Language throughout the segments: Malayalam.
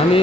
আমি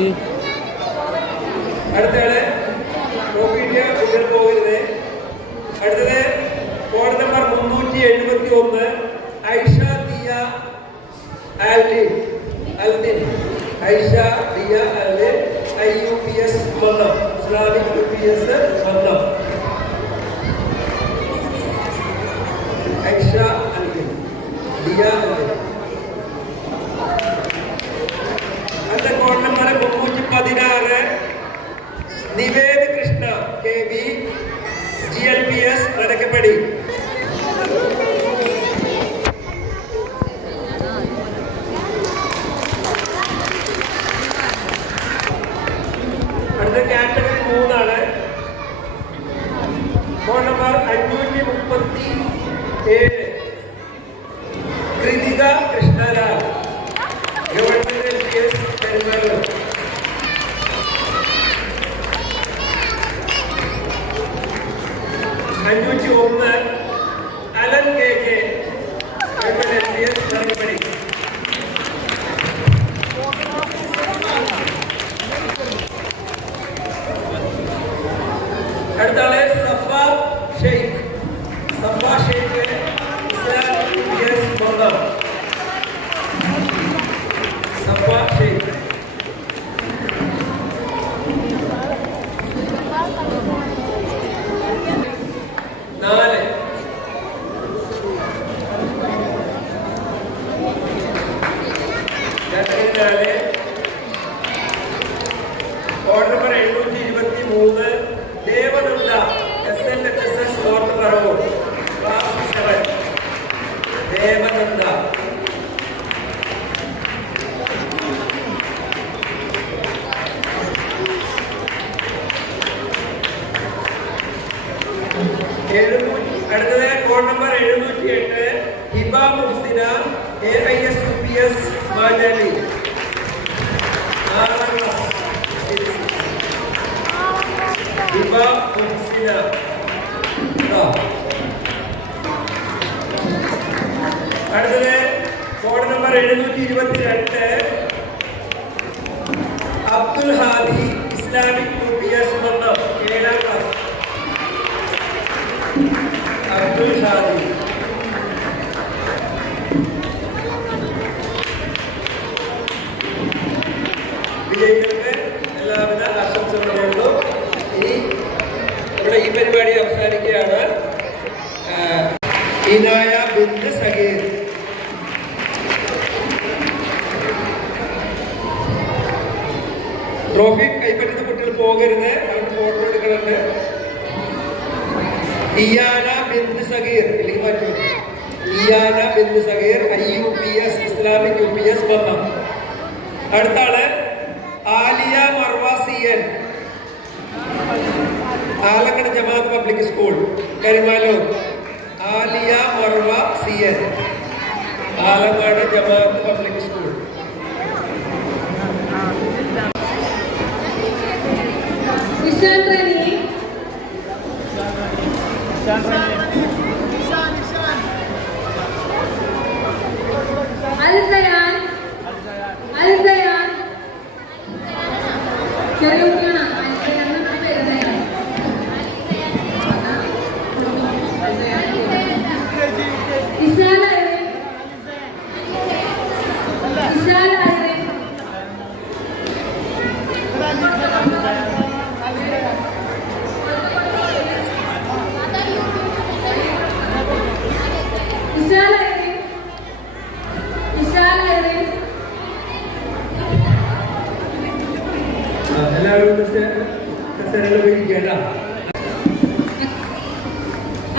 over that ഇരുപത്തിരണ്ട് ട്രോഫി കൈപ്പറ്റുന്ന കുട്ടികൾ പോകരുത്. Photo എടുക്കലുണ്ട് Iyana Aliya Marvasiyan. Alangad Jamaat public school Karimalur. Aliya Marva Siyan Jamaat public John Brandon.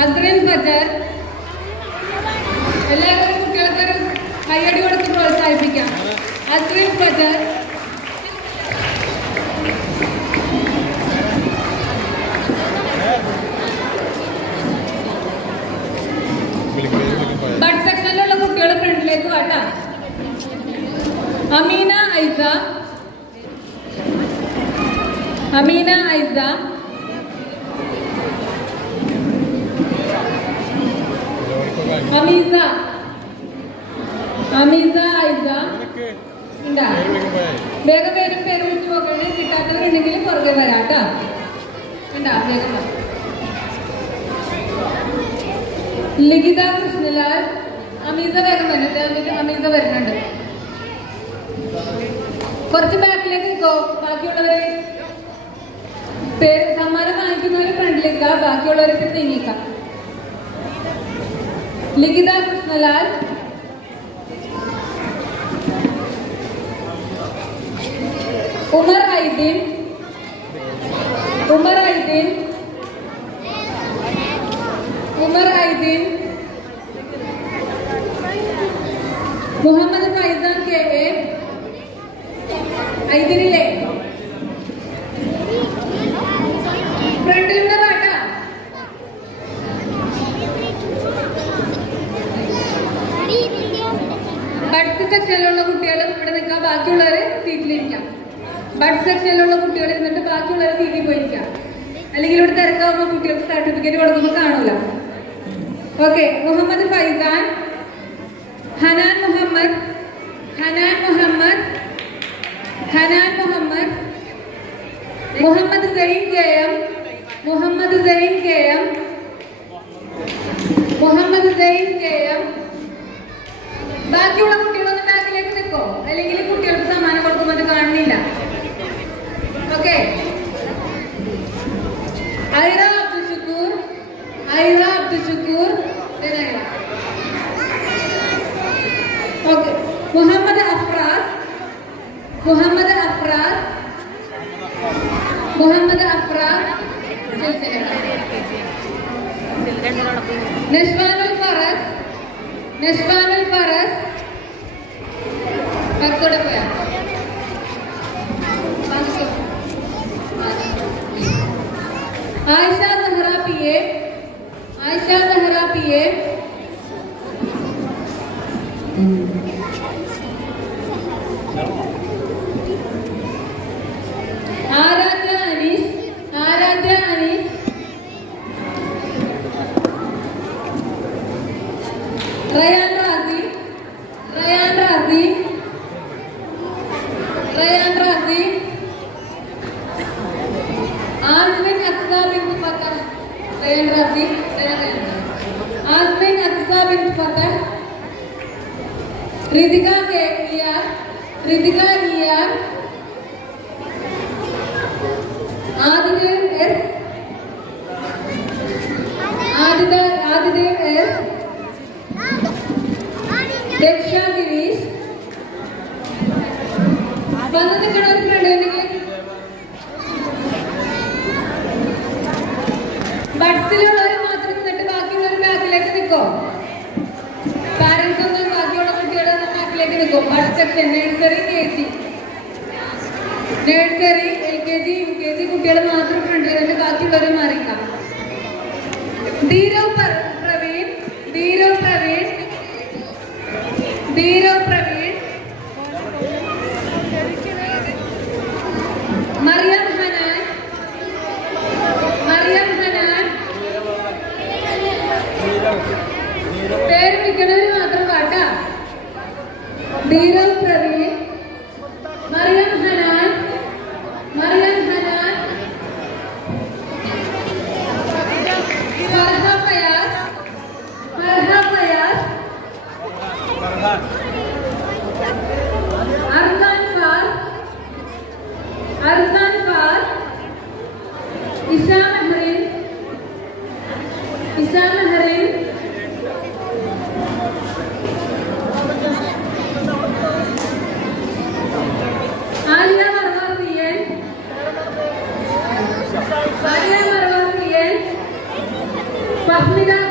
അത്രയും പറ്റാൻ എല്ലാവരും കുട്ടികൾക്ക് കൈയടി കൊടുത്ത് പ്രോത്സാഹിപ്പിക്കാം. അത്രയും പറ്റാൻ ബഡ് സെക്ഷനിലുള്ള കുട്ടികൾ ഫ്രണ്ടിലേക്ക് വാട്ടാ. അമീന ഐസ അമീന ഐസ. അമീസ. അമീസ ഐസ. വേഗം പേരും പേര് വിളിച്ചു പോകണേ കിട്ടാത്തവരുണ്ടെങ്കിൽ പുറകെ വരാം കേട്ടോ. ഉണ്ടാ? വേഗം. ലിഖിത കൃഷ്ണലാൽ. അമീസ വേഗം വരുന്നുണ്ട് അമീസ വരുന്നുണ്ട്. കുറച്ച് ബാക്കിലേക്ക് നിൽക്കോ ബാക്കിയുള്ളവരെ പേര് സമ്മാനം വാങ്ങിക്കുന്നവര് ഫ്രണ്ടിലേക്ക് ബാക്കിയുള്ളവരൊക്കെ നീങ്ങിക്കാം ലിഖിത Krishnalal. Umar Aideen Umar Aideen Umar Aideen Muhammad Faizan K A. ഐദിനില്ലേ ഫ്രണ്ടിലൂടെ വാട്ടാ ബഡ്സ് സെക്ഷനിലുള്ള കുട്ടികൾ ഇവിടെ നിൽക്കാം ബാക്കിയുള്ളവര് സീറ്റിലിരിക്കാം ബഡ് സെക്ഷനിലുള്ള കുട്ടികൾ ഇരുന്നിട്ട് ബാക്കിയുള്ളവരെ സീറ്റിൽ പോയിരിക്കാം അല്ലെങ്കിൽ ഇവിടെ തിരക്കാവുമ്പോൾ കുട്ടികൾക്ക് സർട്ടിഫിക്കറ്റ് കൊടുക്കുമ്പോൾ കാണൂല. Okay Muhammad Faizan Hanan Muhammad Hanan Muhammad Hanan Muhammad Muhammad Zain K M Muhammad Zain K M Muhammad Zain K M. ബാക്കിയുള്ള കുട്ടികളൊന്നും ബാക്കിലേക്ക് നിൽക്കോ അല്ലെങ്കിൽ കുട്ടികൾക്ക് സമ്മാനം കൊടുക്കുമ്പോൾ കാണുന്നില്ല? ओके आयरा अब्दुल शुकूर आयरा अब्दुल शुकूर ओके मोहम्मद अफराज मोहम्मद अफराज मोहम्मद अफराज पकड़ पे Ayisha Zahra P A Ayisha Zahra P A Aaradhya Anees Aaradhya Razi Rayan പേര് മാത്രം പാട്ടാ. ധീരവ് Mas me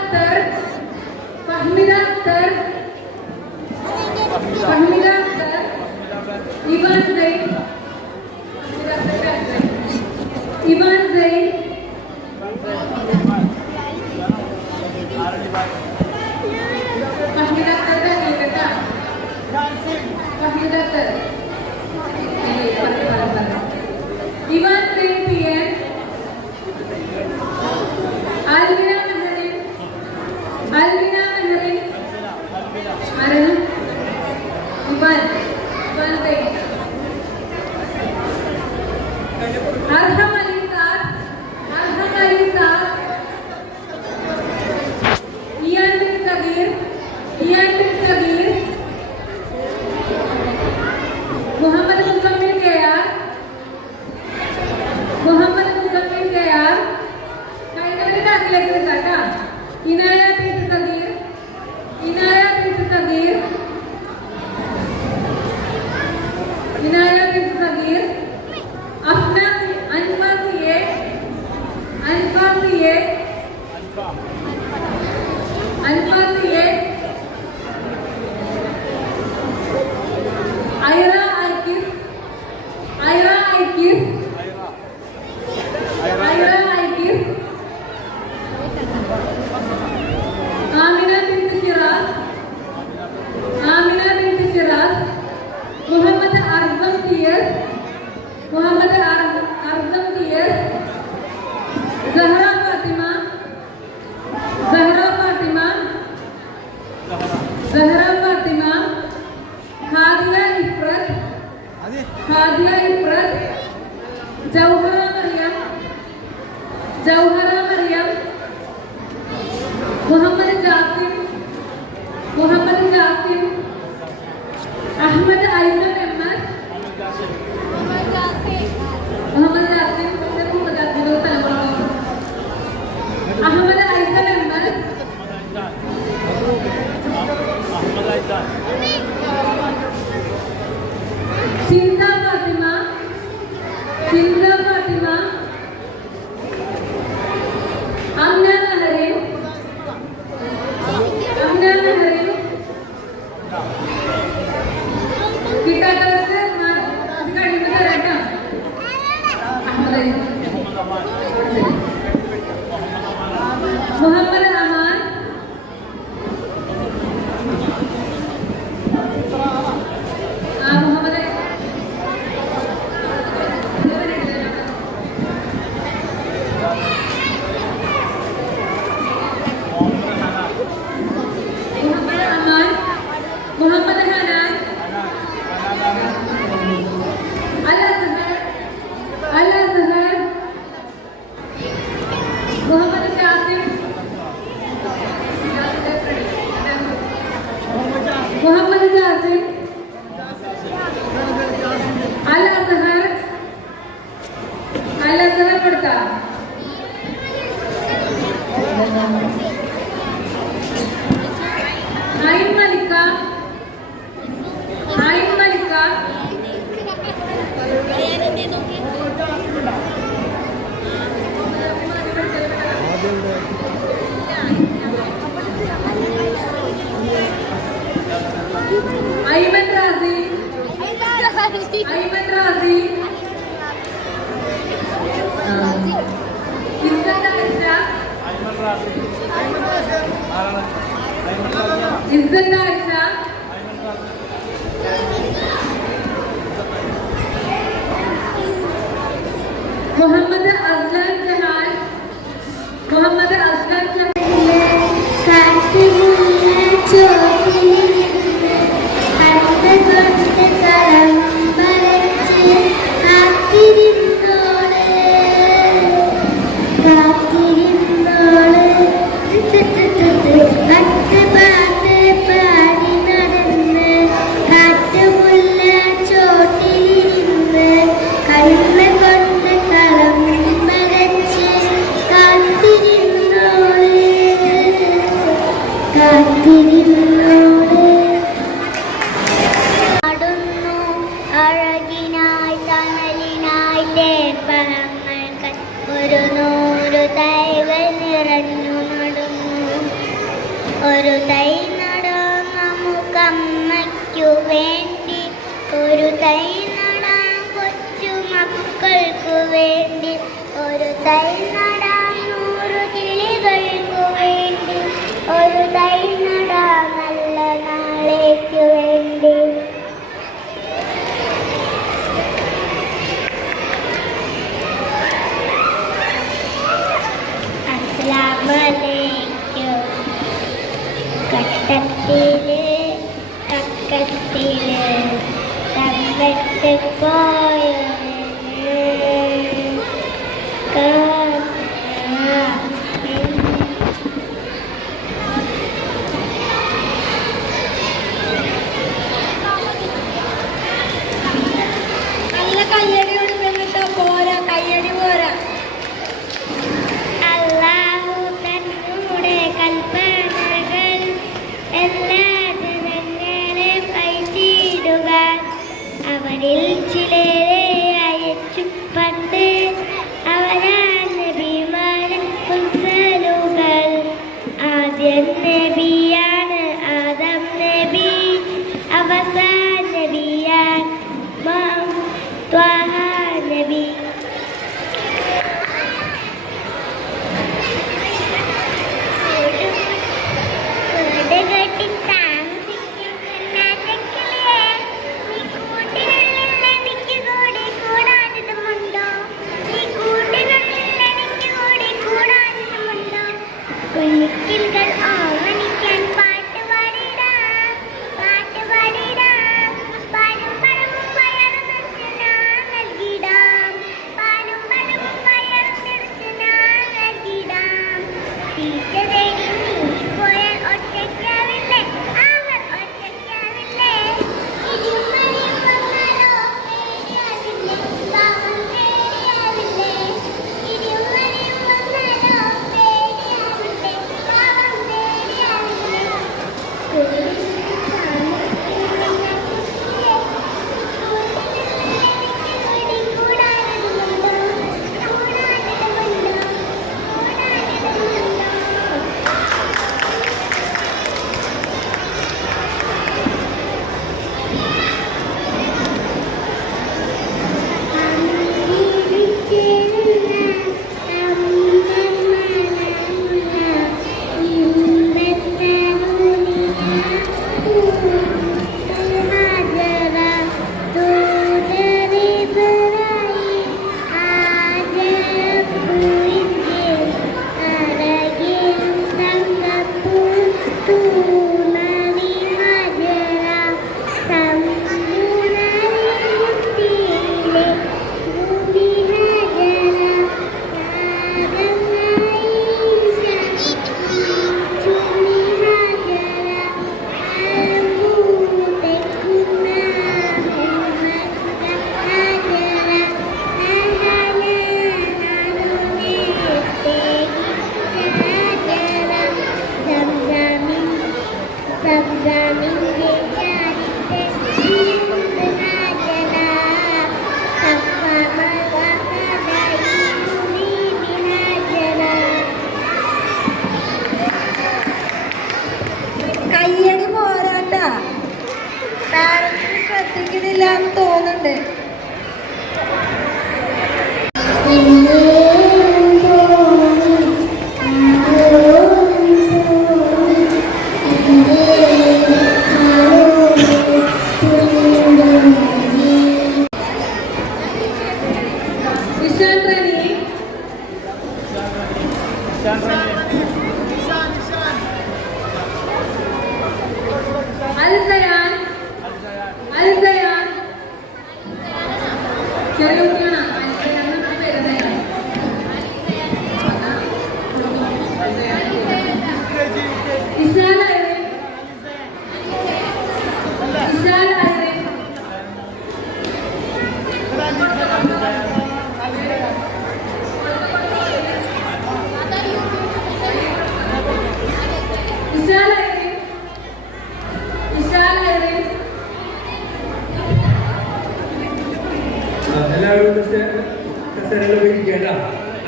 زهران فاطمة هادية إفرد هادية إفرد ഒരു നൂറ് നിറഞ്ഞു നടന്നു ഒരു തൈ Palestine. That's Mexico.